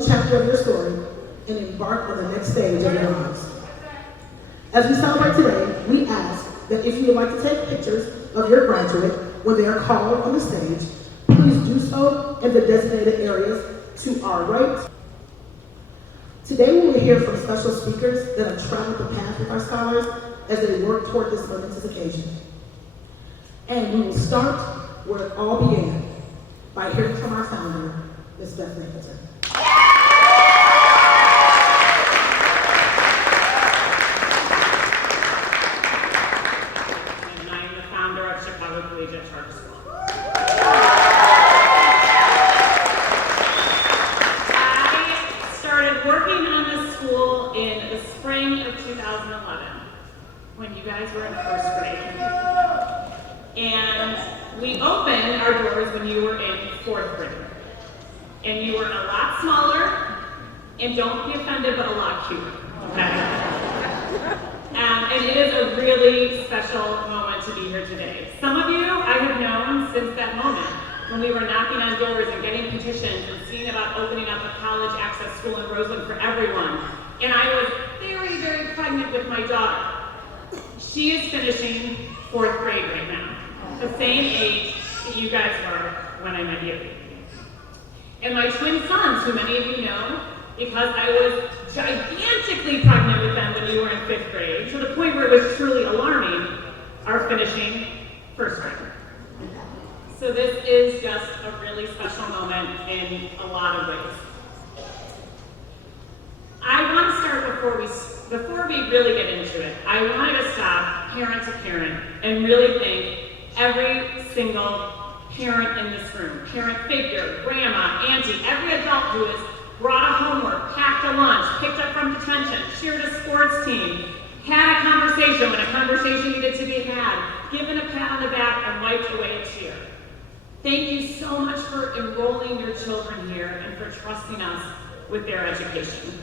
new chapter of your story and embark on the next stage of your lives. As we celebrate today, we ask that if you would like to take pictures of your graduate when they are called on the stage, please do so in the designated areas to our right. Today we will hear from special speakers that have traveled the path with our scholars as they work toward this momentous occasion. And we will start where it all began, by hearing from our founder, Ms. Beth Nicholson. And I am the founder of Chicago Collegiate Charter School. I started working on this school in the spring of 2011, when you guys were in first grade. And we opened our doors when you were in fourth grade. And you were a lot smaller, and don't be offended, but a lot cuter, okay? And it is a really special moment to be here today. Some of you I have known since that moment, when we were knocking on doors and getting petitions and seeing about opening up a college access school in Roseland for everyone. And I was very, very pregnant with my daughter. She is finishing fourth grade right now, the same age that you guys were when I met you. And my twin sons, who many of you know, because I was gigantically pregnant with them when you were in fifth grade, to the point where it was truly alarming, are finishing first grade. So this is just a really special moment in a lot of ways. I want to start before we really get into it. I wanted to stop parent to parent and really thank every single parent in this room, parent figure, grandma, auntie, every adult who has brought a homework, packed a lunch, picked up from detention, cheered a sports team, had a conversation when a conversation needed to be had, given a pat on the back and wiped away a tear. Thank you so much for enrolling your children here and for trusting us with their education.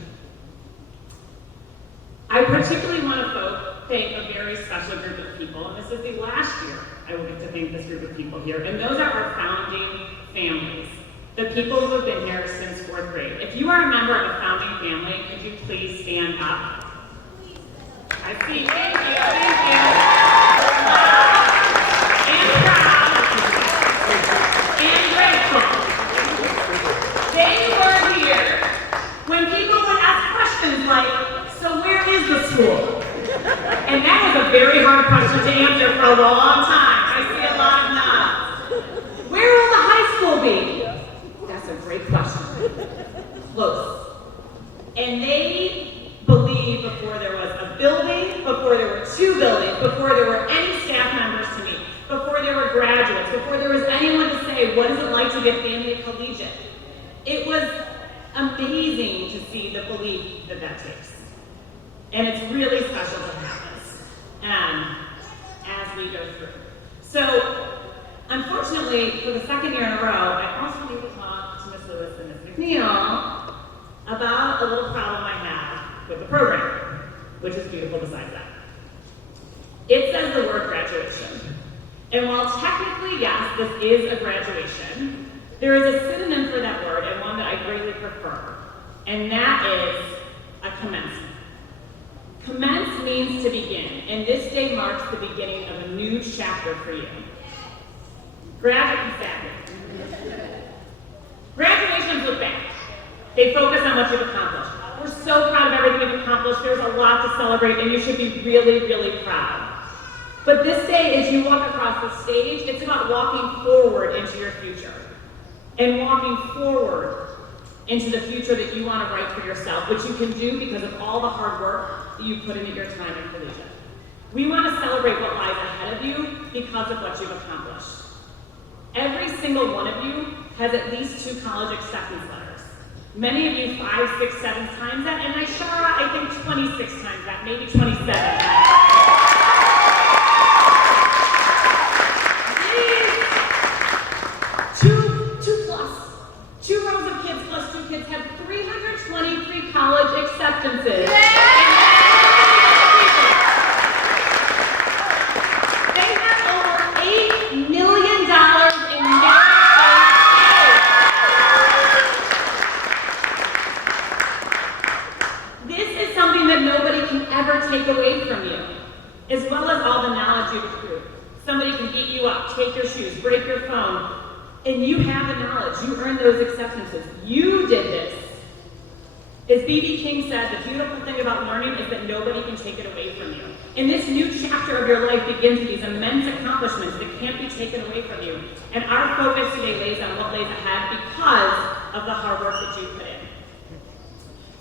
I particularly want to thank a very special group of people, and this is the last year I will get to thank this group of people here, and those are our founding families, the people who have been here since fourth grade. If you are a member of a founding family, could you please stand up? I see, thank you, thank you. And proud, and grateful. They were here when people would ask questions like, so where is the school? And that was a very hard question to answer for a long time. I see a lot of nods. Where will the high school be? That's a great question. Close. And they believed before there was a building, before there were two buildings, before there were any staff members to meet, before there were graduates, before there was anyone to say, what is it like to be a family at Collegiate? It was amazing to see the belief that that takes. And it's really special to have this as we go through. So, unfortunately, for the second year in a row, I also need to talk to Ms. Lewis and Ms. McNeil about a little problem I have with the program, which is beautiful besides that. It says the word graduation. And while technically, yes, this is a graduation, there is a synonym for that word, and one that I greatly prefer, and that is a commencement. Commence means to begin, and this day marks the beginning of a new chapter for you. Graduations look back. They focus on what you've accomplished. We're so proud of everything you've accomplished. There's a lot to celebrate, and you should be really, really proud. But this day, as you walk across the stage, it's about walking forward into your future, and walking forward into the future that you want to write for yourself, which you can do because of all the hard work that you put into your time in Collegiate. We want to celebrate what lies ahead of you because of what you've accomplished. Every single one of you has at least 2 college acceptance letters. Many of you 5, 6, 7 times that, and Ishara, I think 26 times that, maybe 27 times. Two rows of kids plus 2 kids have 323 college acceptances. They have over $8 million in net is something that nobody can ever take away from you, as well as all the knowledge you've accrued. Somebody can beat you up, take your shoes, break your phone, and you have the knowledge. You earned those acceptances. You did this. As B.B. King said, the beautiful thing about learning is that nobody can take it away from you. And this new chapter of your life begins with these immense accomplishments that can't be taken away from you. And our focus today lays on what lays ahead because of the hard work that you put in.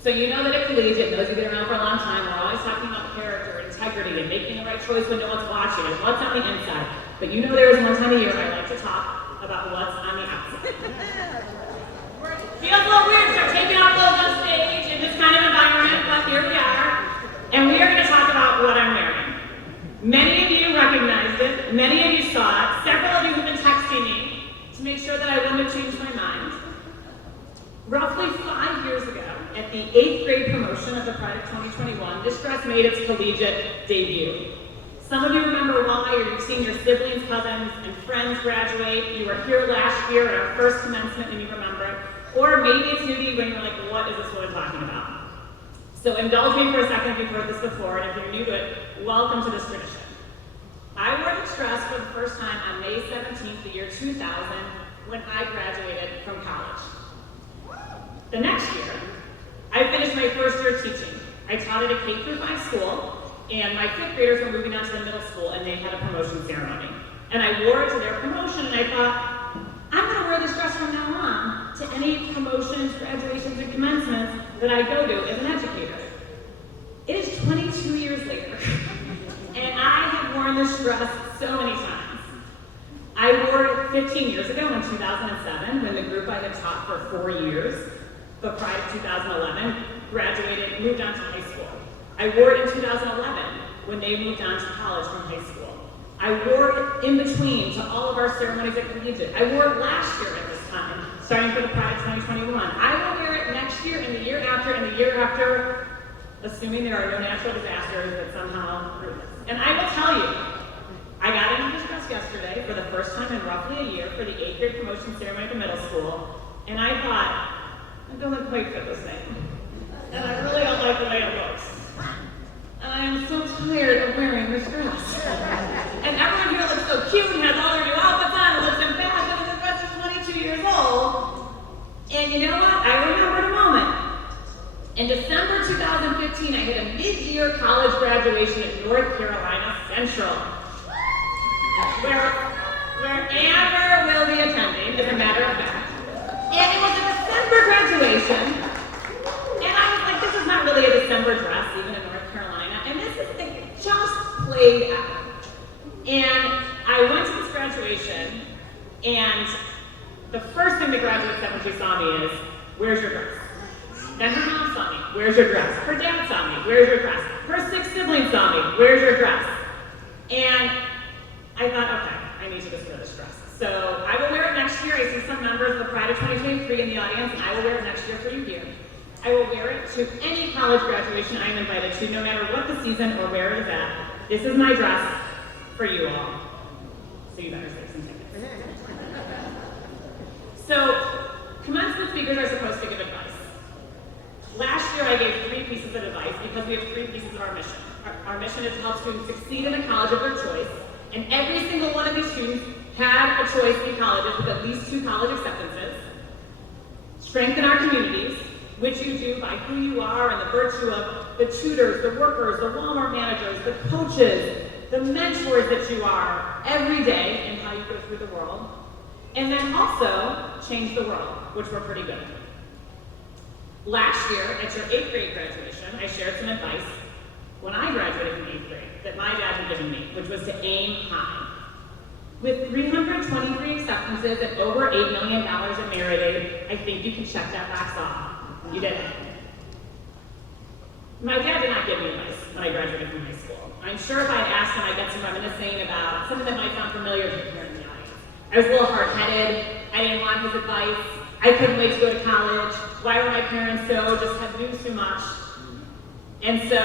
So you know that at Collegiate, those who've been around for a long time, we're always talking about character, integrity, and making the right choice when no one's watching, and what's on the inside. But you know there is one time a year I like to talk about what's on the outside. Feels a little weird to start taking off clothes on stage in this kind of environment, but here we are. And we are going to talk about what I'm wearing. Many of you recognized it. Many of you saw it. Several of you have been texting me to make sure that I wouldn't have changed my mind. Roughly 5 years ago, at the 8th grade promotion of the Pride of 2021, this dress made its collegiate debut. Some of you remember why, or you've seen your siblings, cousins, and friends graduate. You were here last year at our first commencement and you remember it. Or maybe it's new to you when you're like, what is this woman talking about? So indulge me for a second if you've heard this before, and if you're new to it, welcome to this tradition. I wore this dress for the first time on May 17th, the year 2000, when I graduated from college. The next year, I finished my first year teaching. I taught at a K-5 school, and my 5th graders were moving on to the middle school, and they had a promotion ceremony. And I wore it to their promotion, and I thought, I'm going to wear this dress from now on to any promotions, graduations, and commencements that I go to as an educator. It is 22 years later, and I have worn this dress so many times. I wore it 15 years ago in 2007 when the group I had taught for 4 years, the Pride of 2011, graduated, moved on to high school. I wore it in 2011 when they moved on to college from high school. I wore it in between to all of our ceremonies at Collegiate. I wore it last year at this time, starting for the Pride of 2021. I will wear it next year and the year after and the year after, assuming there are no natural disasters that somehow ruin this. And I will tell you, I got into this dress yesterday for the first time in roughly a year for the 8th grade promotion ceremony at the middle school, and I thought, I don't look quite fit this thing. And I really don't like the way it looks. And I am so tired of wearing this dress. And everyone here looks so cute and has all their new outfits on and looks in fashion, and this dress is 22 years old. And you know what? I remembered a moment. In December 2015, I had a mid-year college graduation at North Carolina Central, where Amber will be attending, as a matter of fact. And it was a December graduation, and I was like, this is not really a December dress, even in North Carolina, and this is just played out. And I went to this graduation, and the first thing the graduates said when she saw me is, where's your dress? Then her mom saw me, where's your dress? Her dad saw me, where's your dress? Her 6 siblings saw me, where's your dress? And I thought, okay, I need to just wear this dress. So I will wear it next year. I see some members of the Pride of 2023 in the audience, and I will wear it next year for you here. I will wear it to any college graduation I am invited to, no matter what the season or where it is at. This is my dress for you all. So you better save some tickets. So, commencement speakers are supposed to give advice. Last year I gave 3 pieces of advice because we have 3 pieces of our mission. Our mission is to help students succeed in the college of their choice, and every single one of these students have a choice in colleges with at least 2 college acceptances. Strengthen our communities, which you do by who you are and the virtue of the tutors, the workers, the Walmart managers, the coaches, the mentors that you are every day and how you go through the world. And then also change the world, which we're pretty good at. Last year, at your 8th grade graduation, I shared some advice when I graduated from 8th grade that my dad had given me, which was to aim high. With 323 acceptances and over $8 million in merit aid, I think you can check that box off. You did it. My dad did not give me advice when I graduated from high school. I'm sure if I had asked him, I'd get some reminiscing about something that might sound familiar to the here in the audience. I was a little hard-headed. I didn't want his advice. I couldn't wait to go to college. Why were my parents so just have knew too much? And so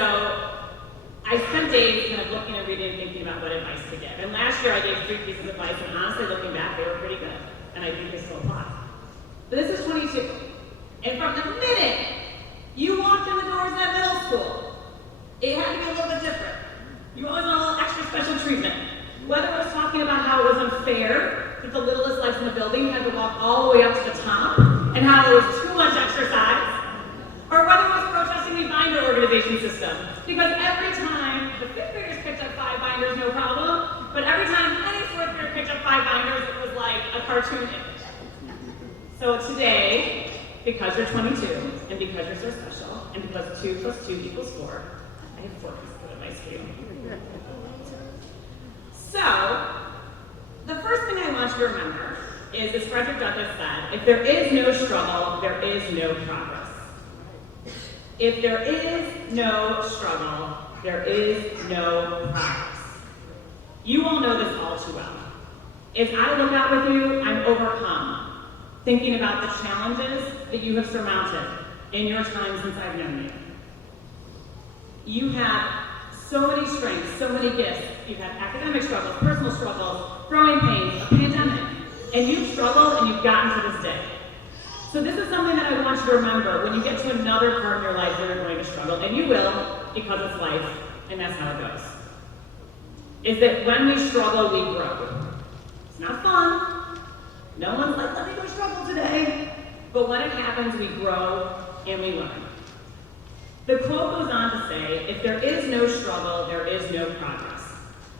I spent days kind of looking and reading and thinking about what advice to give. And last year I gave 3 pieces of advice, and honestly, looking back, they were pretty good. And I think they still apply. But this is 22. And from the minute you walk walked in the doors at middle school, it had to be a little bit different. You always want a little extra special treatment. Whether it was talking about how it was unfair that the littlest legs in the building had to walk all the way up to the top, and how there was too much exercise, or whether it was protesting the binder organization system. Because every time the fifth graders picked up 5 binders, no problem, but every time any fourth grader picked up 5 binders, it was like a cartoon image. So today, because you're 22, and because you're so special, and because 2 + 2 = 4, I have 4 pieces of advice for you. So, the first thing I want you to remember is, as Frederick Douglass said, if there is no struggle, there is no progress. If there is no struggle, there is no progress. You all know this all too well. As I look out with you, I'm overcome, thinking about the challenges that you have surmounted in your time since I've known you. You have so many strengths, so many gifts. You've had academic struggles, personal struggles, growing pains, a pandemic, and you've struggled and you've gotten to this day. So this is something that I want you to remember when you get to another part of your life where you're going to struggle, and you will, because it's life, and that's how it goes. Is that when we struggle, we grow. It's not fun. No one's like, let me go struggle today. But when it happens, we grow and we learn. The quote goes on to say, if there is no struggle, there is no progress.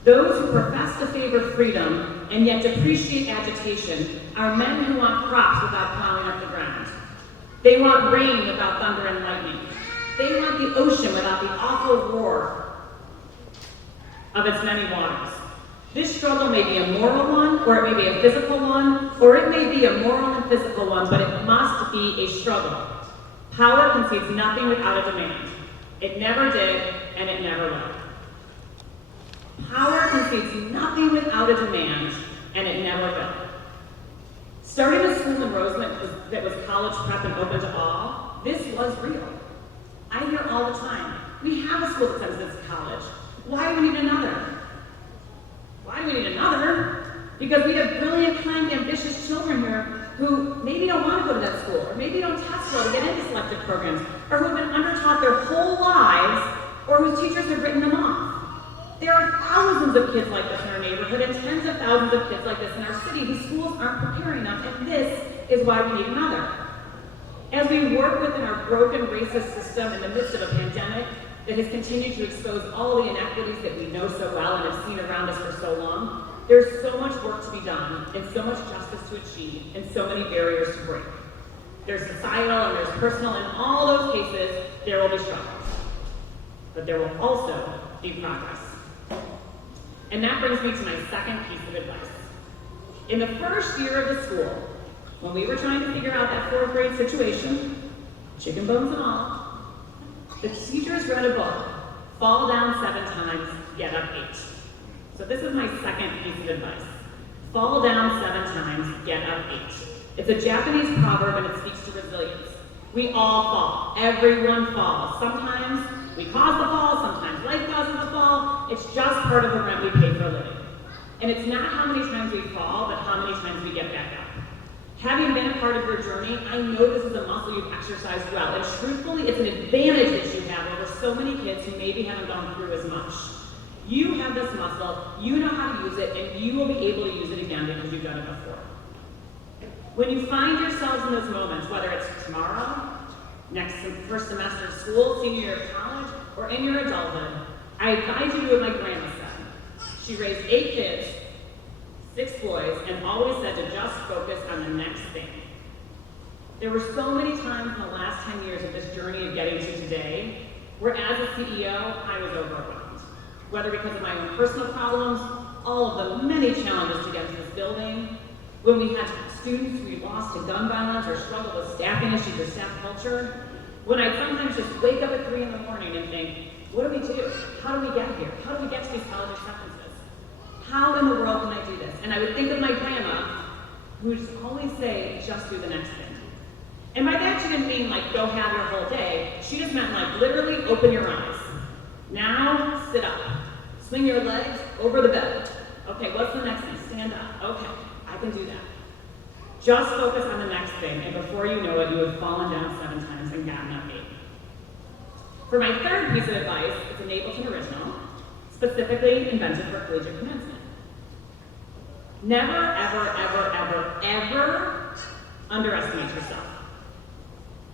Those who profess to favor freedom and yet depreciate agitation are men who want crops without plowing up the ground. They want rain without thunder and lightning. They want the ocean without the awful roar of its many waters. This struggle may be a moral one, or it may be a physical one, or it may be a moral and physical one, but it must be a struggle. Power concedes nothing without a demand. It never did, and it never will. Power concedes nothing without a demand, and it never will. Starting a school in Roseland that was college prep and open to all, this was real. I hear all the time, we have a school that says it's college. Why do we need another? Why do we need another? Because we have brilliant, kind, ambitious children here who maybe don't want to go to that school, or maybe don't test well to get into selective programs, or who have been undertaught their whole lives, or whose teachers have written them off. There are thousands of kids like this in our neighborhood, and tens of thousands of kids like this in our city whose schools aren't preparing them, and this is why we need another. As we work within our broken racist system in the midst of a pandemic that has continued to expose all the inequities that we know so well and have seen around us for so long, there's so much work to be done, and so much justice to achieve, and so many barriers to break. There's societal and there's personal. In all those cases, there will be struggles. But there will also be progress. And that brings me to my second piece of advice. In the first year of the school, when we were trying to figure out that 4th grade situation, chicken bones and all, the teachers read a book, Fall Down 7 Times, Get Up 8. So this is my second piece of advice. Fall down 7 times, get up 8. It's a Japanese proverb and it speaks to resilience. We all fall. Everyone falls. Sometimes we cause the fall, sometimes life causes the fall. It's just part of the rent we pay for a living. And it's not how many times we fall, but how many times we get back up. Having been a part of your journey, I know this is a muscle you've exercised well, and truthfully, it's an advantage that you have over so many kids who maybe haven't gone through as much. You have this muscle, you know how to use it, and you will be able to use it again because you've done it before. When you find yourselves in those moments, whether it's tomorrow, first semester of school, senior year of college, or in your adulthood, I advise you to do what my grandma said. She raised 8 kids, 6 boys, and always said to just focus on the next thing. There were so many times in the last 10 years of this journey of getting to today, where as a CEO, I was overwhelmed. Whether because of my own personal problems, all of the many challenges to get to this building, when we had students we lost to gun violence or struggled with staffing issues or staff culture, when I sometimes just wake up at 3 in the morning and think, what do we do? How do we get here? How do we get to these college acceptances? How in the world can I do this? And I would think of my grandma, who would just always say, just do the next thing. And by that she didn't mean like, go have your whole day. She just meant like, literally open your eyes. Now, sit up. Swing your legs over the bed. Okay, what's the next thing? Stand up. Okay, I can do that. Just focus on the next thing, and before you know it, you have fallen down 7 times and gotten up 8. For my third piece of advice, it's an Ableton original, specifically invented for collegiate commencement. Never, ever, ever, ever, ever underestimate yourself.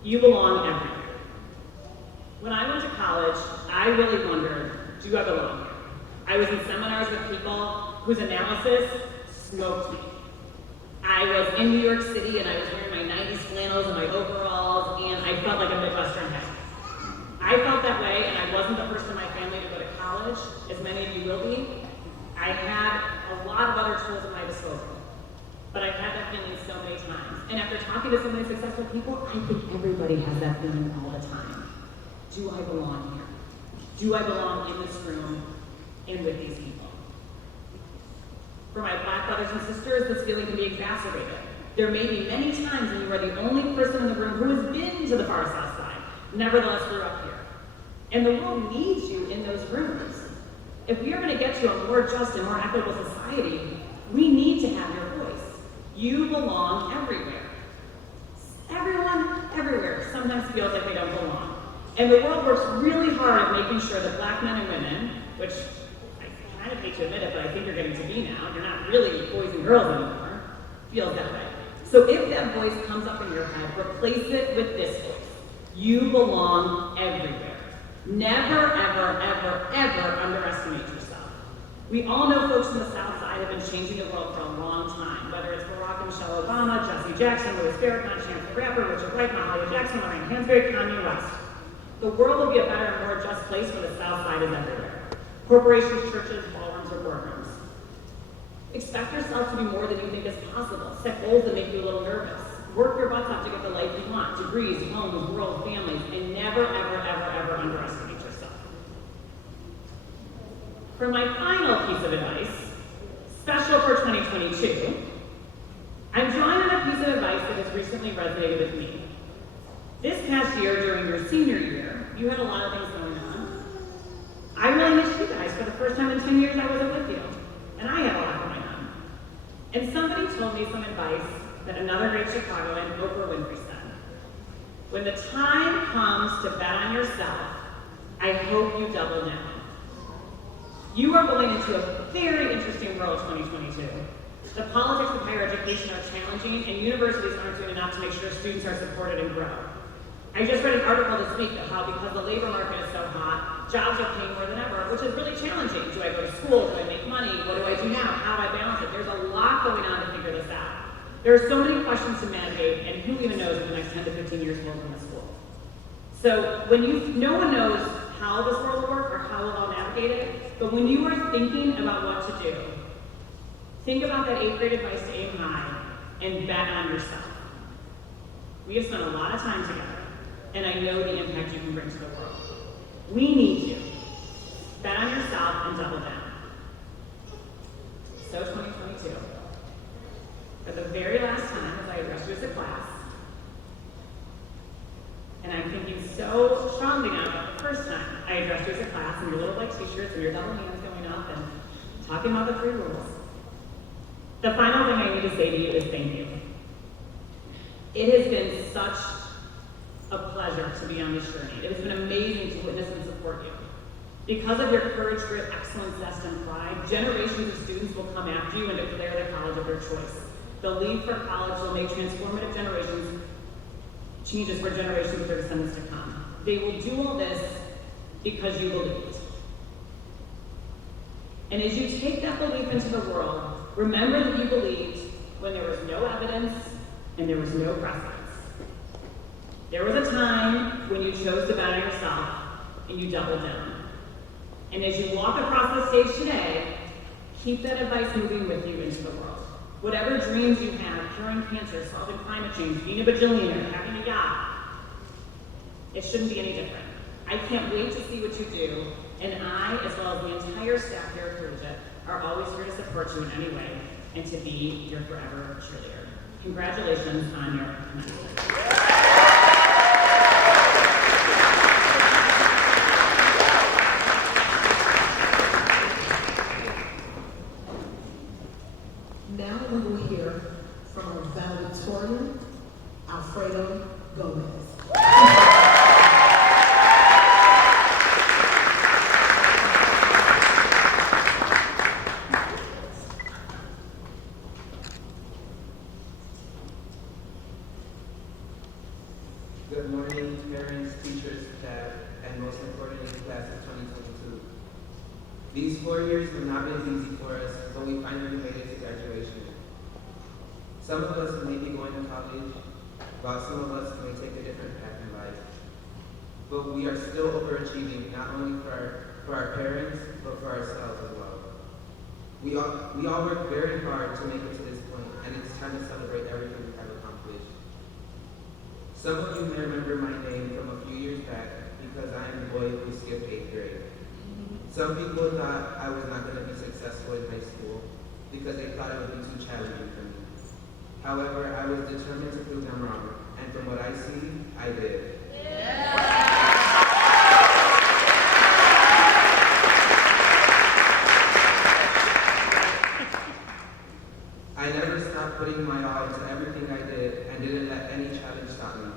You belong everywhere. When I went to college, I really wondered, do I belong here? I was in seminars with people whose analysis smoked me. I was in New York City and I was wearing my 90s flannels and my overalls, and I felt like a Midwestern hick. I felt that way, and I wasn't the first in my family to go to college, as many of you will be. I had a lot of other tools at my disposal, but I've had that feeling so many times. And after talking to so many successful people, I think everybody has that feeling all the time. Do I belong here? Do I belong in this room and with these people? For my Black brothers and sisters, this feeling can be exacerbated. There may be many times when you are the only person in the room who has been to the far South Side, nevertheless grew up here. And the world needs you in those rooms. If we are going to get to a more just and more equitable society, we need to have your voice. You belong everywhere. Everyone, everywhere, sometimes feels like they don't belong. And the world works really hard at making sure that Black men and women, which I kind of hate to admit it, but I think you're getting to be now, you're not really boys and girls anymore, feels that way. So if that voice comes up in your head, replace it with this voice. You belong everywhere. Never, ever, ever, ever underestimate yourself. We all know folks from the South Side have been changing the world for a long time, whether it's Barack and Michelle Obama, Jesse Jackson, Louis Farrakhan, Chance the Rapper, Richard Wright, Mahalia Jackson, Lorraine Hansberry, Kanye West. The world will be a better and more just place where the South Side is everywhere. Corporations, churches, ballrooms, or boardrooms. Expect yourself to be more than you think is possible. Set goals that make you a little nervous. Work your butts off to get the life you want, degrees, homes, world, families, and never, ever, ever, ever underestimate yourself. For my final piece of advice, special for 2022, I'm drawing on a piece of advice that has recently resonated with me. This past year, during your senior year, you had a lot of things going on. I really missed you guys. For the first time in 10 years, I wasn't with you, and I had a lot going on. And somebody told me some advice that another great Chicagoan, Oprah Winfrey, said. When the time comes to bet on yourself, I hope you double down. You are going into a very interesting world, 2022. The politics of higher education are challenging, and universities aren't doing enough to make sure students are supported and grow. I just read an article this week of how because the labor market is so hot, jobs are paying more than ever, which is really challenging. Do I go to school? Do I make money? What do I do now? How do I balance it? There's a lot going on to figure this out. There are so many questions to navigate, and who even knows what the next 10 to 15 years will in this school. So no one knows how this world will work or how we'll all navigate it, but when you are thinking about what to do, think about that 8th grade advice to aim high and bet on yourself. We have spent a lot of time together, and I know the impact you can bring to the world. We need you. Bet on yourself and double down. So 2022. For the very last time, as I address you as a class, and I'm thinking so strongly now about the first time I addressed you as a class, and your little white t-shirts and your double hands going up and talking about the 3 rules. The final thing I need to say to you is thank you. It has been such a pleasure to be on this journey. It has been amazing to witness and support you. Because of your courage, grit, excellence, zest, and pride, generations of students will come after you and declare the college of their choice. They'll leave for college, they'll make transformative changes for generations of their descendants to come. They will do all this because you believed. And as you take that belief into the world, remember that you believed when there was no evidence and there was no precedence. There was a time when you chose to bet on yourself and you doubled down. And as you walk across the stage today, keep that advice moving with you into the world. Whatever dreams you have, curing cancer, solving climate change, being a bajillionaire, having a yacht, it shouldn't be any different. I can't wait to see what you do, and I, as well as the entire staff here at Collegiate, are always here to support you in any way and to be your forever cheerleader. Congratulations on your commencement. Now we will hear from our valedictorian, Alfredo Gomez. These 4 years have not been easy for us, but we finally made it to graduation. Some of us may be going to college, while some of us may take a different path in life. But we are still overachieving, not only for our parents, but for ourselves as well. We all worked very hard to make it to this point, and it's time to celebrate everything we have accomplished. Some of you may remember my name from a few years back because I am the boy who skipped 8th grade. Some people thought I was not going to be successful in high school because they thought it would be too challenging for me. However, I was determined to prove them wrong, and from what I see, I did. I never stopped putting my all into everything I did and didn't let any challenge stop me.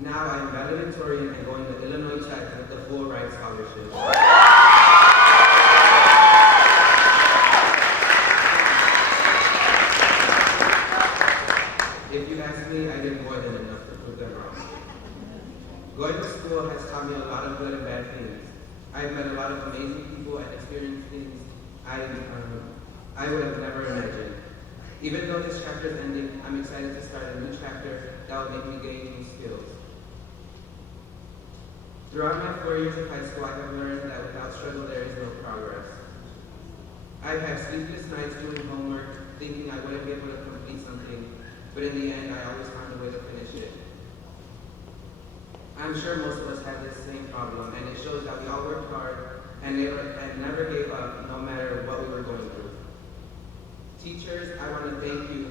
Now I'm valedictorian and going to Illinois Tech with the full ride scholarship. If you ask me, I did more than enough to prove them wrong. Going to school has taught me a lot of good and bad things. I've met a lot of amazing people and experienced things I would have never imagined. Even though this chapter is ending, I'm excited to start a new chapter that will make me gain new skills. Throughout my 4 years of high school, I have learned that without struggle, there is no progress. I've had sleepless nights doing homework, thinking I wouldn't be able to complete something, but in the end, I always found a way to finish it. I'm sure most of us have this same problem, and it shows that we all worked hard and never gave up, no matter what we were going through. Teachers, I want to thank you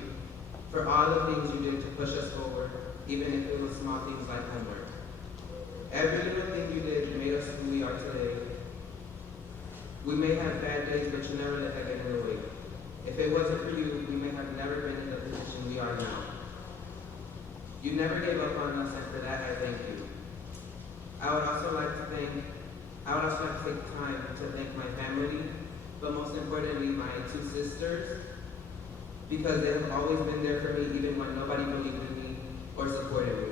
for all the things you did to push us forward, even if it was small things like homework. Every little thing you did made us who we are today. We may have bad days, but you never let that get in the way. If it wasn't for you, we may have never been in the position we are now. You never gave up on us, and for that, I thank you. I would also like to take time to thank my family, but most importantly, my 2 sisters, because they have always been there for me even when nobody believed in me or supported me.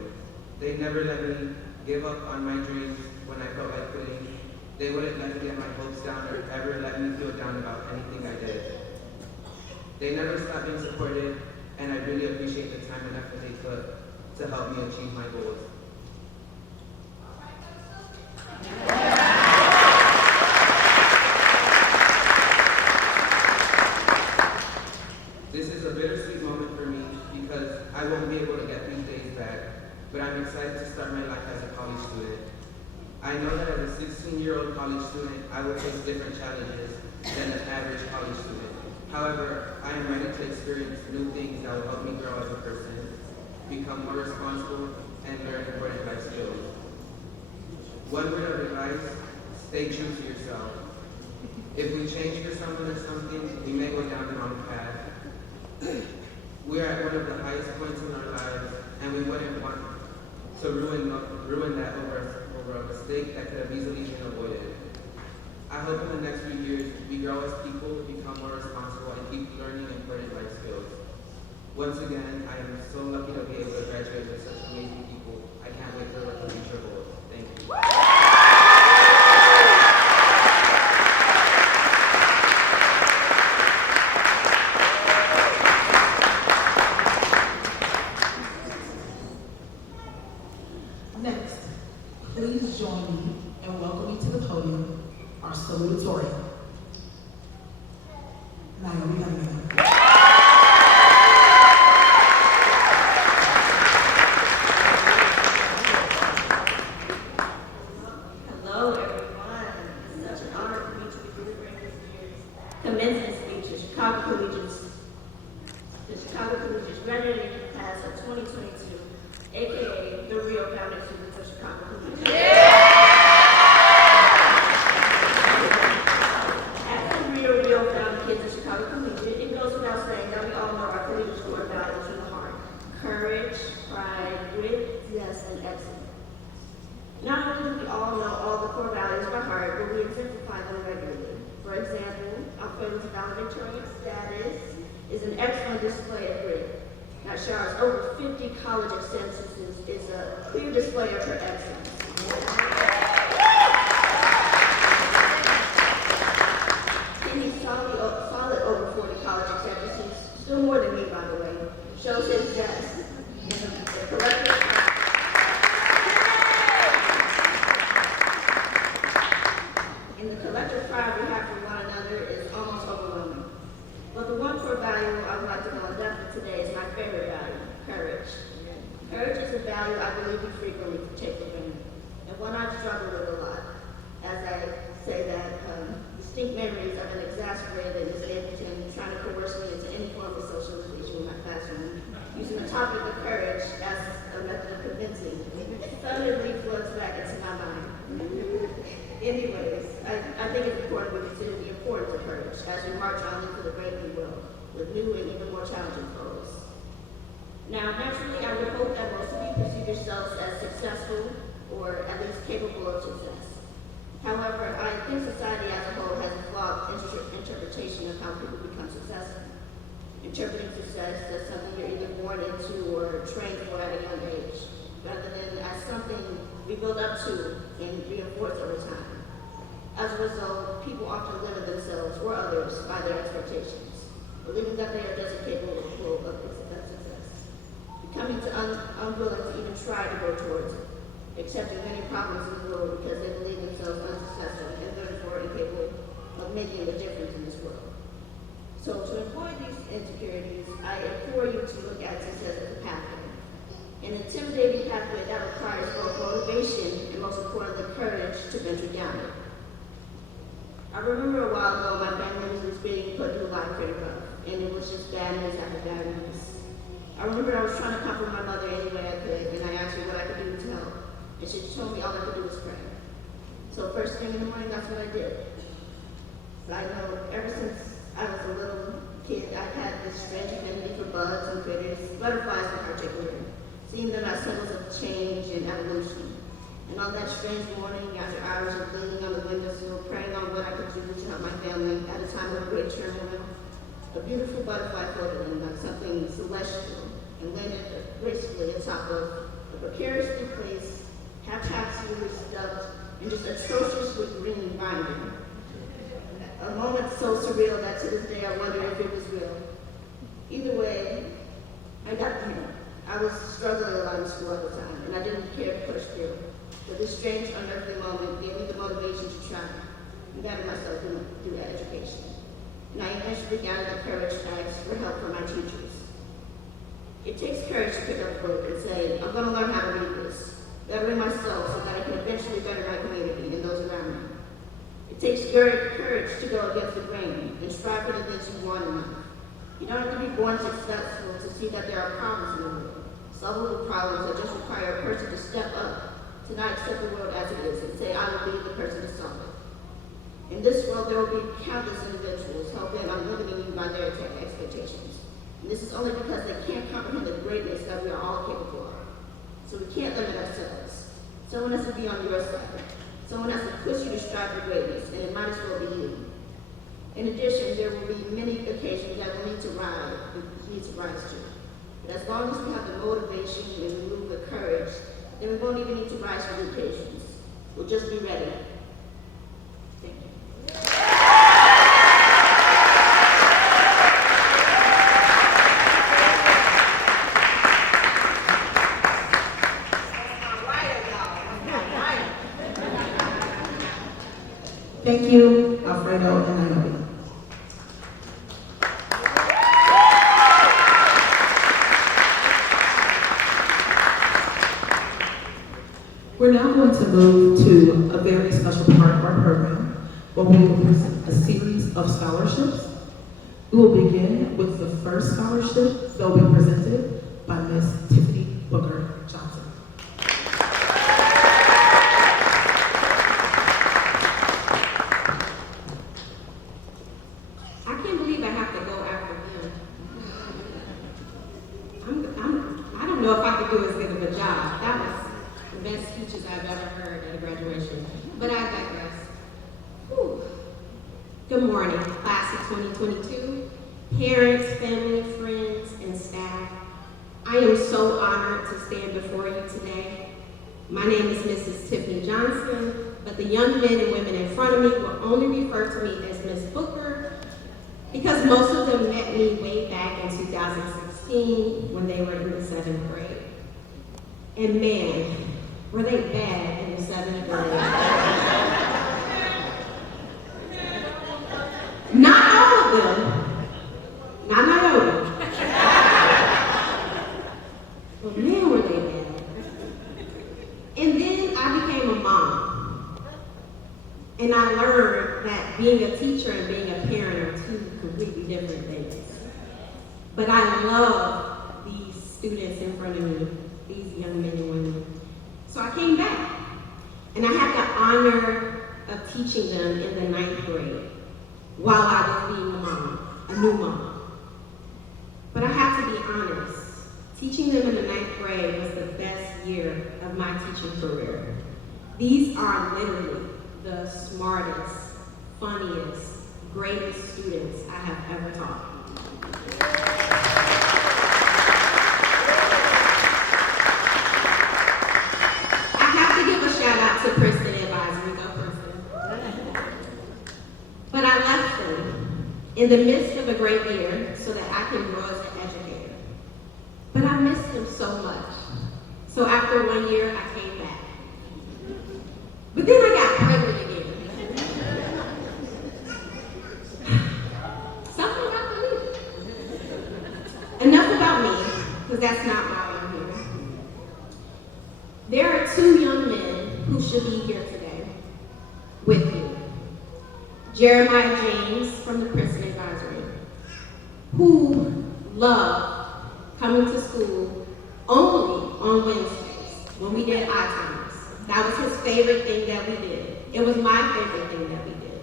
They never let me give up on my dreams when I felt like quitting. They wouldn't let me get my hopes down or ever let me feel down about anything I did. They never stopped being supportive, and I really appreciate the time and effort they took to help me achieve my goals. This is a bittersweet moment for me because I won't be able to get these days back, but I'm excited to start my life as a college student. I know that as a 16-year-old college student, I will face different challenges than an average college student. However, I am ready to experience new things that will help me grow as a person, become more responsible, and learn important life skills. One word of advice, stay true to yourself. If we change for someone or something, we may go down the wrong path. We are at one of the highest points in our lives, and we wouldn't want to ruin that over a mistake that could have easily been avoided. I hope in the next few years, we grow as people, become more responsible, and keep learning important life skills. Once again, I am so lucky to be able to graduate with such amazing people. I can't wait for what the future holds. Thank you. Next, please join me in welcoming to the podium our salutatorian. Naomi Gunman. Hello, everyone. It's such an honor for me to be delivering this year's commencement speech to Chicago Collegiate graduating class of 2022, aka the real founding students of Chicago Collegiate. As the real founding kids of Chicago Collegiate, it goes without saying that we all know our collegiate core values from the heart: courage, pride, grit, zest, and excellence. Not only do we all know all the core values by heart, but we exemplify them regularly. For example, our Alfredo's valedictorian status is an excellent display of grit. That showers over 50 college acceptances is a clear display of her excellence. and the collective pride we have for one another is almost overwhelming. But the one core value I would like to go in depth with today is my favorite value, courage. Courage is a value I believe we frequently take for granted, and one I've struggled with a lot. As I say that, distinct memories have been exacerbated as Anderson trying to coerce me into any form of socialization in my classroom, using the topic of courage as a method of convincing. Suddenly floats back into my mind. Anyways, I think it's important we consider the importance of courage as we march on into the great new world with new and even more challenging foes. Now, naturally, I would hope that most of you perceive yourselves as successful or at least capable of success. However, I think society as a whole has a flawed interpretation of how people become successful. Interpreting success as something you're either born into or trained for at a young age, rather than as something we build up to and reinforce over time. As a result, people often limit themselves or others by their expectations, believing that they are just capable of success, becoming unwilling to even try to go towards it, accepting many problems in the world because they believe themselves unsuccessful and therefore incapable of making a difference in this world. So to avoid these insecurities, I implore you to look at success as a pathway. An intimidating pathway that requires both motivation and most importantly courage to venture down it. I remember a while ago my family was being put through life pretty rough, and it was just bad news after bad news. I remember I was trying to comfort my mother any way I could, and I asked her what I could do to help. And she told me all I could do was pray. So first thing in the morning, that's what I did. Side note, ever since I was a little kid, I've had this strange affinity for bugs and critters, butterflies in particular, seeing them as symbols of change and evolution. And on that strange morning, after hours of leaning on the windowsill, praying on what I could do to help my family at a time of great turmoil, a beautiful butterfly floated in like something celestial and landed gracefully atop of a precariously placed, haphazardly stuffed, and just atrociously green binding. A moment so surreal that to this day I wonder if it was real. Either way, I got through. I was struggling a lot in school at the time, and I didn't care to push through. But this strange, unearthly moment gave me the motivation to try and guide myself through that education. And I eventually gathered the courage to ask for help from my teachers. It takes courage to pick up a book and say, I'm going to learn how to read this, bettering myself so that I can eventually better my community and those around me. It takes courage to go against the grain and strive for the things you want in life. You don't have to be born successful to see that there are problems in the world, solvable problems that just require a person to step up, to not accept the world as it is, and say, I will be the person to solve it. In this world, there will be countless individuals hell-bent on limiting you by their expectations. And this is only because they can't comprehend the greatness that we are all capable of. So we can't limit ourselves. Someone has to be on your side. Someone has to push you to strive for greatness, and it might as well be you. In addition, there will be many occasions that we need to rise to. But as long as we have the motivation and we move with courage, then we won't even need to rise to the occasions. We'll just be ready. Thank you. Thank you, Alfredo and Naomi. We're now going to move to a very special part of our program, where we will present a series of scholarships. We will begin with the first scholarship that will be presented by Ms. Tiffany Booker Johnson. I can't believe I have to go after him. I don't know if I could do as good of a job. That was the best speeches I've ever heard at a graduation. But I digress. Whew. Good morning, class of 2022, parents, family, friends, and staff. I am so honored to stand before you today. My name is Mrs. Tiffany Johnson, but the young men and women in front of me will only refer to me as Ms. Booker because most of them met me way back in 2016 when they were in the 7th grade. And man, were they bad in the 7th grade. I learned that being a teacher and being a parent are two completely different things. But I love these students in front of me, these young men and women. So I came back, and I had the honor of teaching them in the 9th grade while I was being a new mom. But I have to be honest, teaching them in the 9th grade was the best year of my teaching career. These are literally the smartest, funniest, greatest students I have ever taught. I have to give a shout out to Princeton Advisory, go Princeton. But I left them in the midst of a great year so that I can grow as an educator. But I missed them so much. So after 1 year, I came back. But then I got pregnant again. Something about me. Enough about me, because that's not why I'm here. There are 2 young men who should be here today with you. Jeremiah James from the Princeton Advisory, who loved coming to school only on Wednesdays when we did I-times. That was his favorite thing that we did. It was my favorite thing that we did.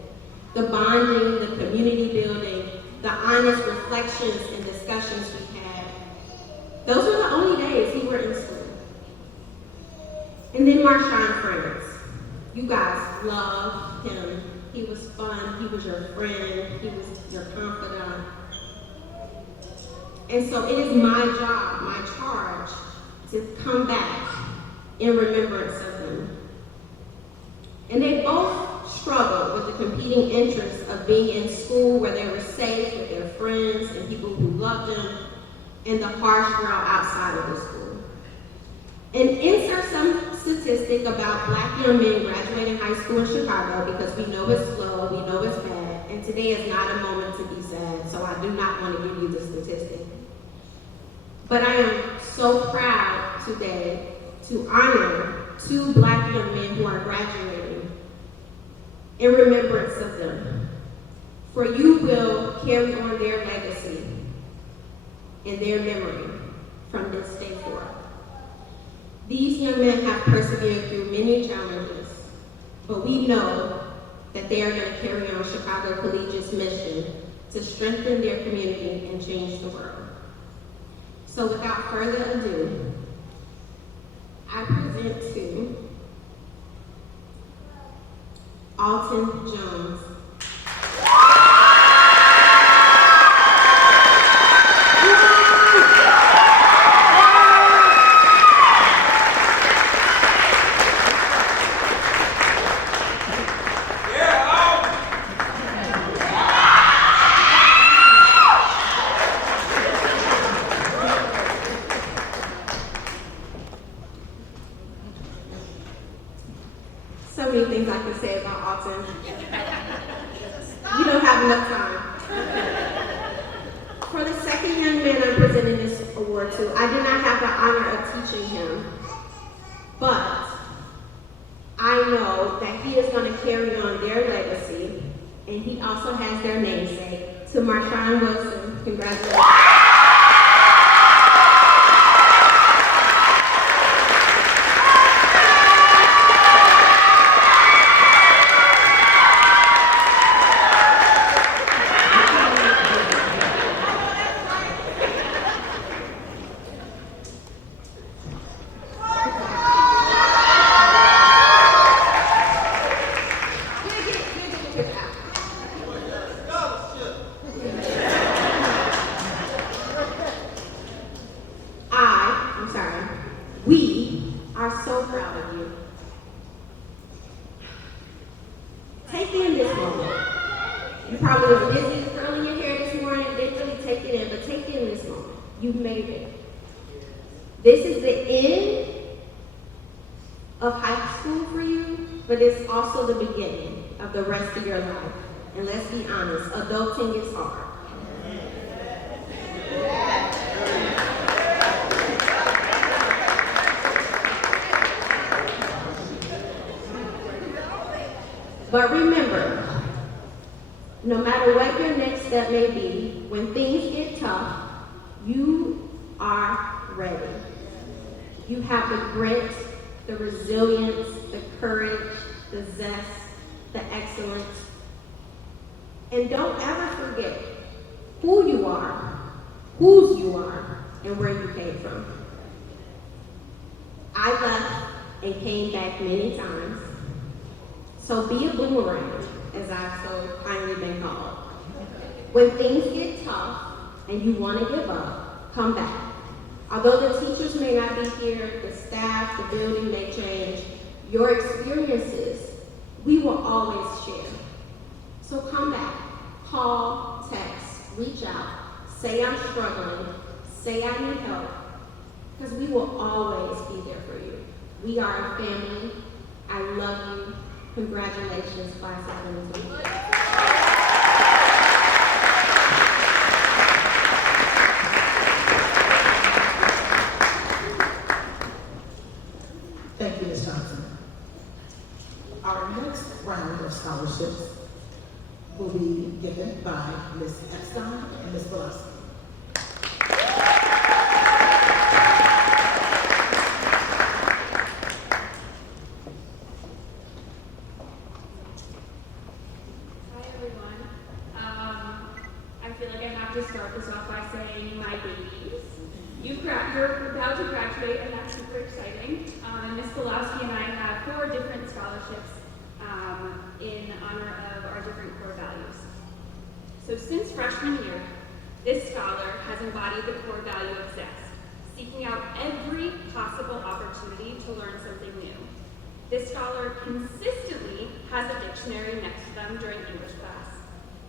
The bonding, the community building, the honest reflections and discussions we had. Those were the only days he were in school. And then Marshawn France. You guys loved him. He was fun, he was your friend, he was your confidant. And so it is my job, my charge, to come back in remembrance of them. And they both struggled with the competing interests of being in school where they were safe with their friends and people who loved them, and the harsh world outside of the school. And insert some statistic about Black young men graduating high school in Chicago, because we know it's slow, we know it's bad, and today is not a moment to be sad, so I do not want to give you the statistic. But I am so proud today to honor 2 Black young men who are graduating in remembrance of them. For you will carry on their legacy and their memory from this day forward. These young men have persevered through many challenges, but we know that they are going to carry on Chicago Collegiate's mission to strengthen their community and change the world. So without further ado, I present to Alton Jones. So many things I can say about Alton. We don't have enough time. For the second young man I'm presenting this award to, I did not have the honor of teaching him, but I know that he is going to carry on their legacy, and he also has their namesake. To Marshawn Wilson, congratulations. We are so proud of you. Take in this moment. You probably was busy curling your hair this morning, didn't really take it in, but take in this moment. You've made it. This is the end of high school for you, but it's also the beginning of the rest of your life. And let's be honest, adulting is hard. But remember, no matter what your next step may be, when things get tough, you are ready. You have the grit, the resilience, the courage, the zest, the excellence. And don't ever forget who you are, whose you are, and where you came from. I left and came back many times. So be a boomerang, as I've so kindly been called. When things get tough and you want to give up, come back. Although the teachers may not be here, the staff, the building may change, your experiences, we will always share. So come back, call, text, reach out, say I'm struggling, say I need help, because we will always be there for you. We are a family. I love you. Congratulations, class of 22. Thank you, Ms. Johnson. Our next round of scholarships will be given by Ms. Epstein and Ms. Velasquez. Hi everyone. I feel like I have to start this off by saying my babies. You're about to graduate and that's super exciting. And Ms. Pulaski and I have 4 different scholarships in honor of our different core values. So since freshman year, this scholar has embodied the core value of zest, seeking out every possible opportunity to learn something new. This scholar consistently has a dictionary next to them during English class,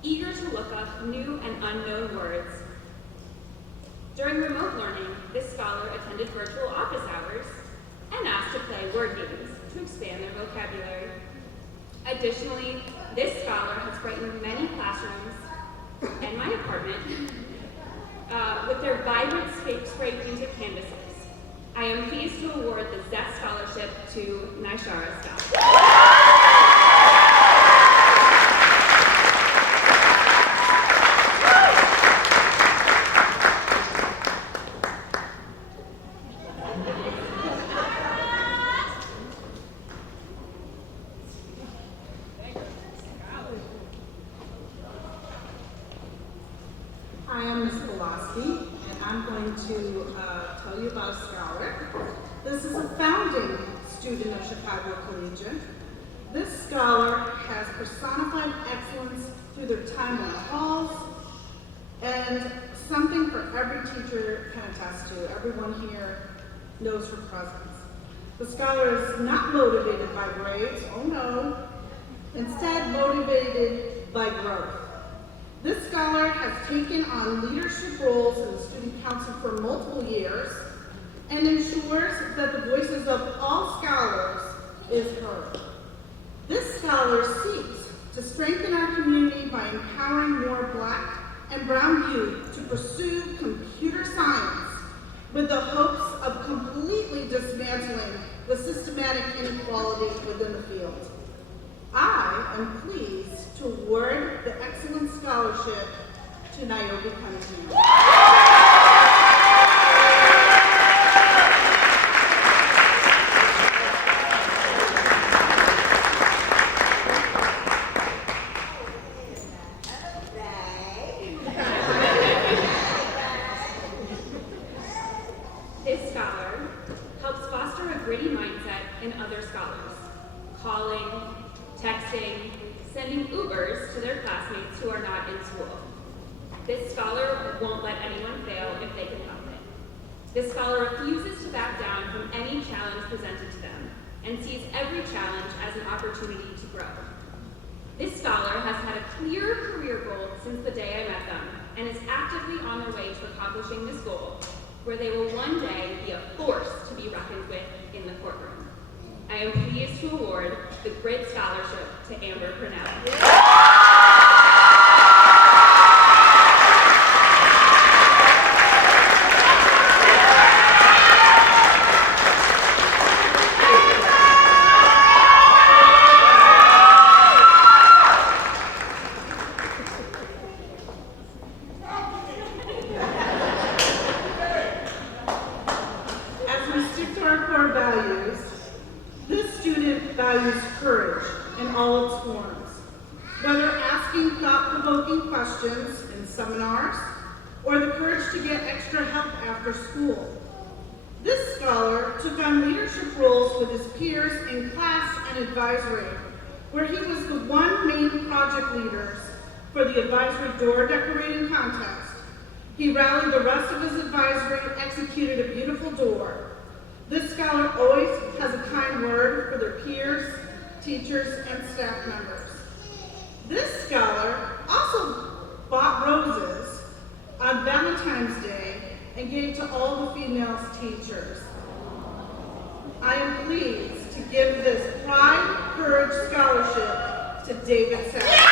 eager to look up new and unknown words. During remote learning, this scholar attended virtual office hours and asked to play word games to expand their vocabulary. Additionally, this scholar has brightened many classrooms and my apartment with their vibrant spray painted canvases. I am pleased to award the ZEST Scholarship to Naishara Scott. Hi, I'm Ms. Pulaski, and I'm going to tell you about a scholar. This is a founding student of Chicago Collegiate. This scholar has personified excellence through their time in the halls, and something for every teacher can attest to. Everyone here knows her presence. The scholar is not motivated by grades, oh no, instead motivated by growth. This scholar has taken on leadership roles in the student council for multiple years and ensures that the voices of all scholars is heard. This scholar seeks to strengthen our community by empowering more Black and brown youth to pursue computer science with the hopes of completely dismantling the systematic inequality within the field. I am pleased to award the Excellence Scholarship to Niobe Cunningham. This scholar helps foster a gritty mindset in other scholars, calling, texting, sending Ubers to their classmates who are not in school. This scholar won't let anyone fail if they can help it. This scholar refuses to back down from any challenge presented to them and sees every challenge as an opportunity to grow. This scholar has had a clear career goal since the day I met them and is actively on their way to accomplishing this goal, where they will one day be a force to be reckoned with in the courtroom. I am pleased to award the Grit Scholarship to Amber Purnell. thought-provoking questions in seminars, or the courage to get extra help after school. This scholar took on leadership roles with his peers in class and advisory, where he was the one main project leader for the advisory door decorating contest. He rallied the rest of his advisory and executed a beautiful door. This scholar always has a kind word for their peers, teachers, and staff members. This scholar also bought roses on Valentine's Day and gave to all the female teachers. I am pleased to give this Pride Courage Scholarship to David Savage.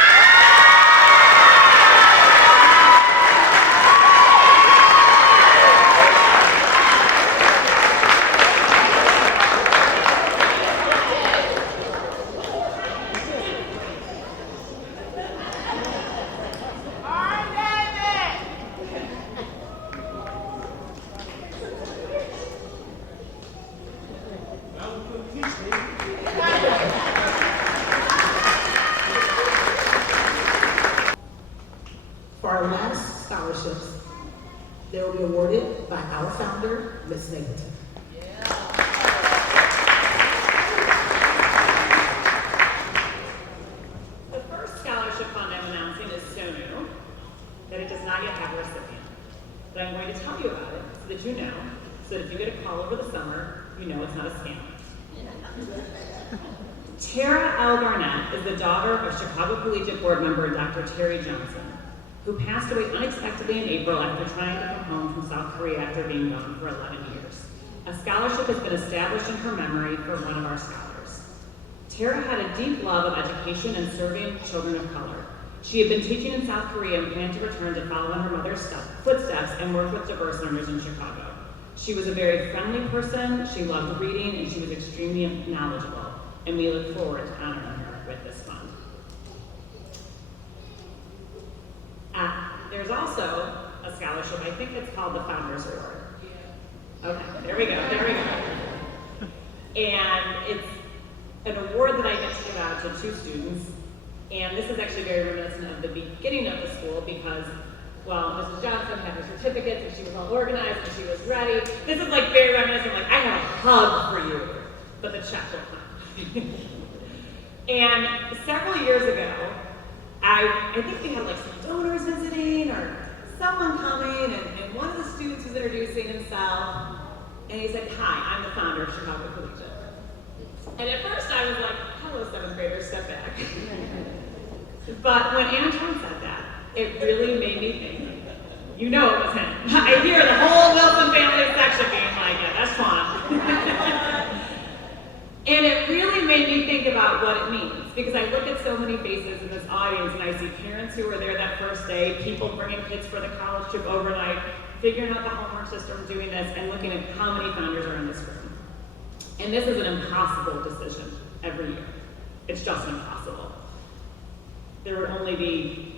For our last scholarships, they will be awarded by our founder, Ms. Napleton. The first scholarship fund I'm announcing is so new that it does not yet have a recipient. But I'm going to tell you about it so that you know, so that if you get a call over the summer, you know it's not a scam. Tara L. Garnett is the daughter of Chicago Collegiate board member Dr. Terry Johnson, who passed away unexpectedly in April after trying to come home from South Korea after being gone for 11 years. A scholarship has been established in her memory for one of our scholars. Tara had a deep love of education and serving children of color. She had been teaching in South Korea and planned to return to follow in her mother's footsteps and work with diverse learners in Chicago. She was a very friendly person, she loved reading, and she was extremely knowledgeable, and we look forward to honoring her with this fund. There's also a scholarship, I think it's called the Founders Award. Okay, there we go. And it's an award that I get to give out to 2 students. And this is actually very reminiscent of the beginning of the school because, well, Mrs. Johnson had her certificates and she was all organized and she was ready. This is like very reminiscent, like I have a hug for you, but the check will come. And several years ago, I think we had like some donors visiting or someone coming, and one of the students was introducing himself, and he said, "Hi, I'm the founder of Chicago Collegiate." And at first I was like, "Hello, 7th graders, step back." But when Antoine said that, it really made me think, you know it was him. I hear the whole Wilson family section being like, "Yeah, that's fun." And it really made me think about what it means, because I look at so many faces in this audience and I see parents who were there that first day, people bringing kids for the college trip overnight, figuring out the homework system, doing this, and looking at how many founders are in this room. And this is an impossible decision every year. It's just impossible. There would only be,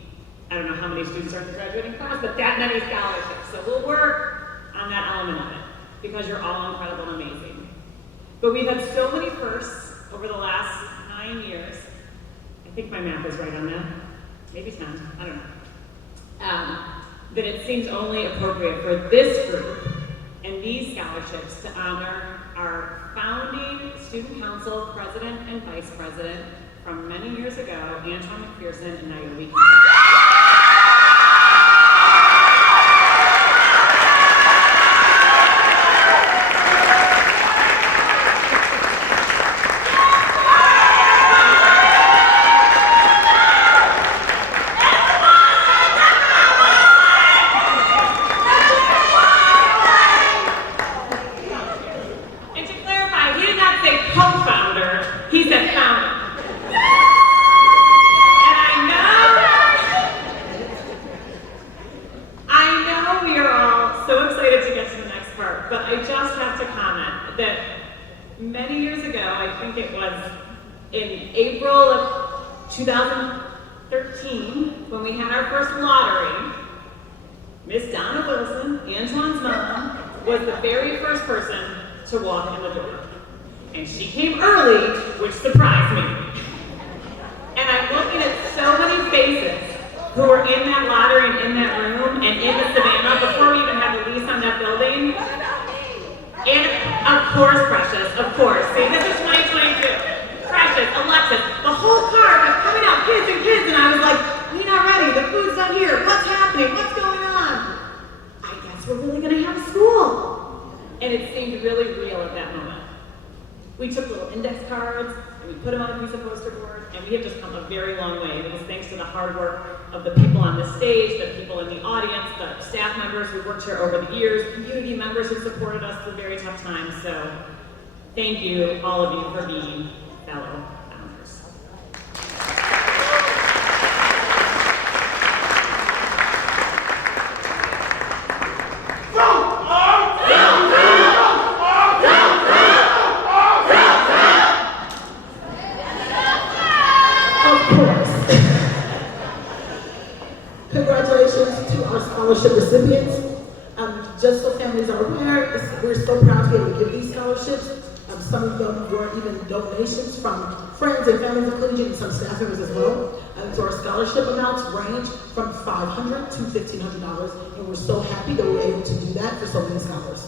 I don't know how many students are in the graduating class, but that many scholarships. So we'll work on that element of it, because you're all incredible and amazing. But we've had so many firsts over the last 9 years. I think my math is right on that. Maybe 10, I don't know. That it seems only appropriate for this group and these scholarships to honor our founding student council president and vice president from many years ago, Antoine McPherson and Naomi King. Many years ago, I think it was in April of 2013, when we had our first lottery, Miss Donna Wilson, Antoine's mom, was the very first person to walk in the door. And she came early, which surprised me. And I'm looking at so many faces who were in that lottery and in that room and in the Savannah before we even had the lease on that building. And of course, Precious, of course. See, this is 2022. Precious, Alexis, the whole car kept coming out, kids, and I was like, we're not ready, the food's not here, what's happening, what's going on? I guess we're really gonna have a school. And it seemed really real at that moment. We took little index cards, and we put them on a piece of poster board, and we have just come a very long way. And it was thanks to the hard work of the people on the stage, the people in the audience, the staff members who worked here over the years, community members who supported us through very tough times. So thank you, all of you, for being fellow founders. Congratulations to our scholarship recipients. Just so families are aware, we're so proud to be able to give these scholarships. Some of them were even donations from friends and families of Collegiate and some staff members as well. So our scholarship amounts range from $500 to $1,500, and we're so happy that we were able to do that for so many scholars.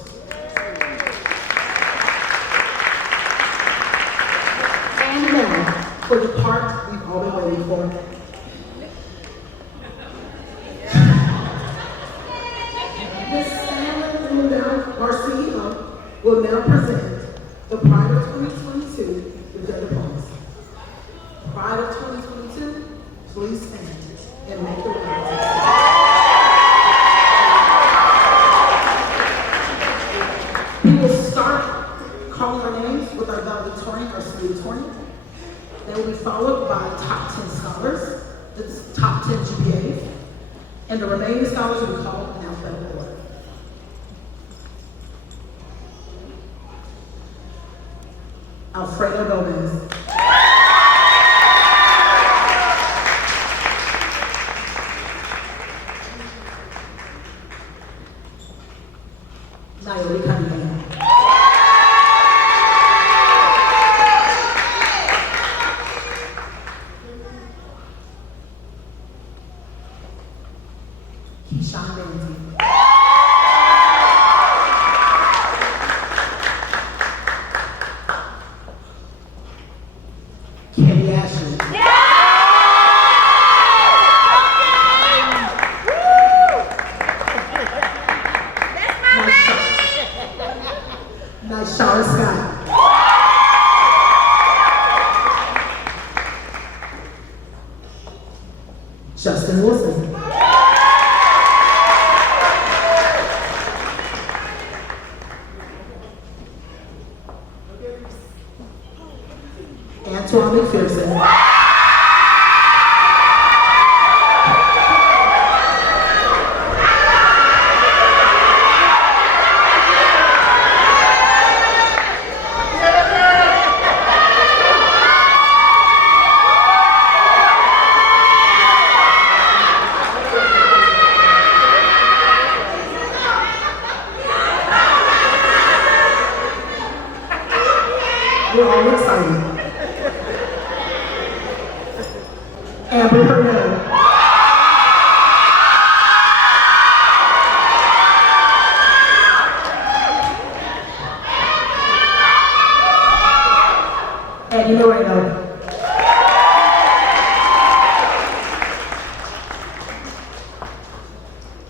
And now, for the part we've all been waiting for. Ms. Sandlin will now, our CEO, will now present the Pride of 2022 with their diplomas. Pride of 2022, please stand and make your way. We will start calling our names with our valedictorian, our salutatorian. They will be followed by top 10 scholars, the top 10 GPAs, and the remaining scholars will be called in alphabetical order. Alfredo Gomez. Naomi Cunningham. Keyshawn Banty. Kenny Ashley. Nice Shara Scott. Justin Wilson. Antoine McPherson. We're all excited. Amber Herrera. Eddie Moreno.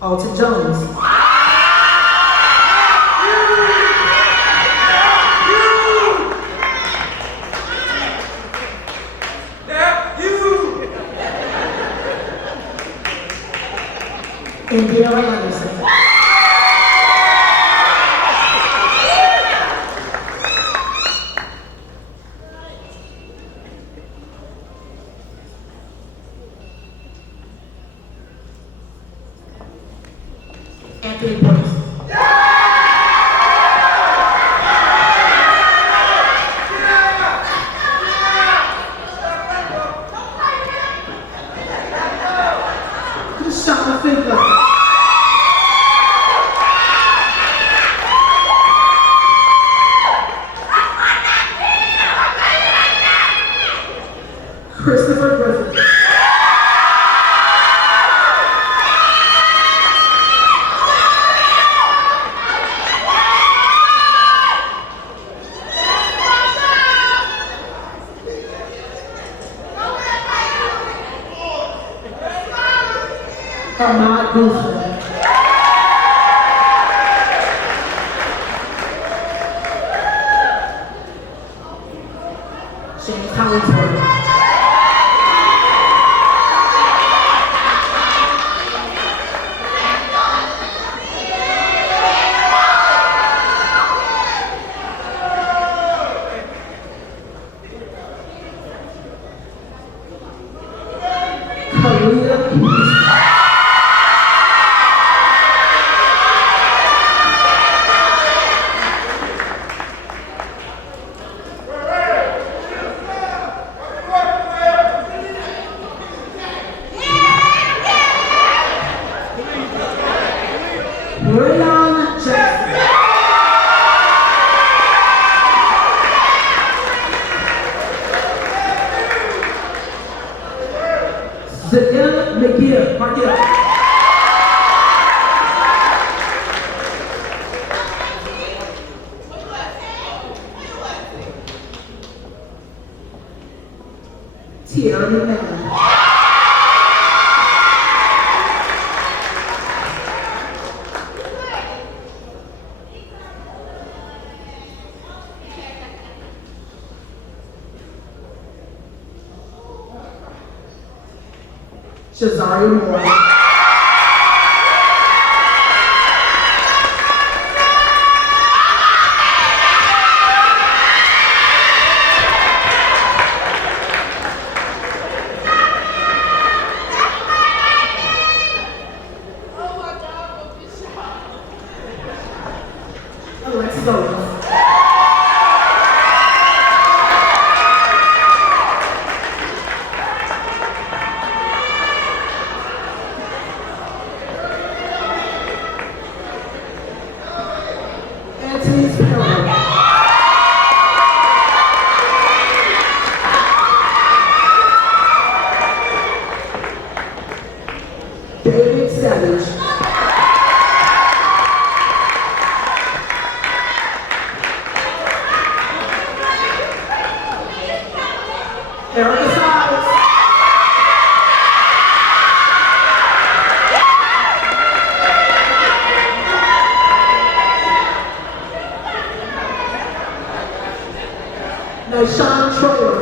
Alton Jones. Indiana Anderson. Anthony Boyce. Shauna Finkler. Christopher Griffin. Ahmad Guzman. James Collinsworth. McGill, mark it up. Tierra McMahon. Shazaria Moore. Alexis Owens. David Savage. Erica Siles. Nyshawn Troyer.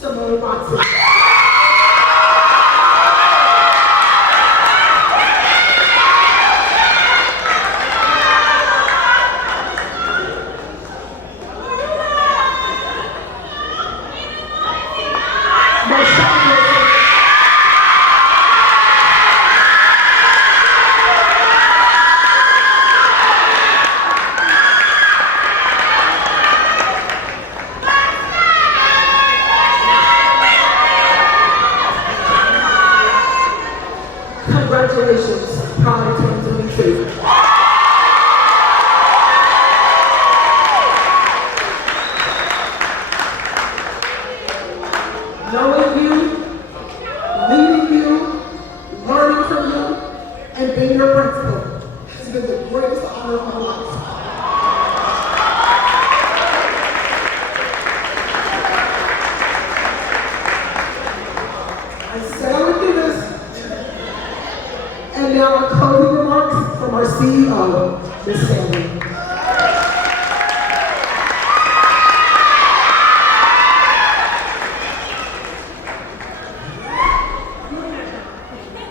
Simone Watson. Congratulations, Pride 2022. Knowing you, leading you, learning from you, and being your principal has been the greatest honor of my life. I said I would do this. And now our closing remarks from our CEO, Ms. Stanley.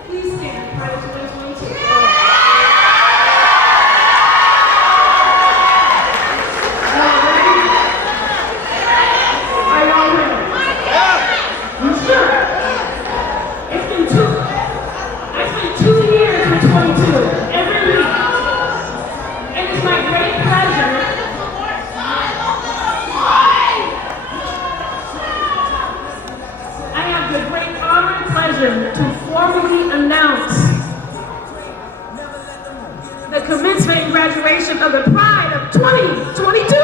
Please stand, Pride 2022. Are y'all ready? You sure? It's been 2 years and 22 every week. And it's my great pleasure. I have the great honor and pleasure to formally announce the commencement and graduation of the Pride of 2022.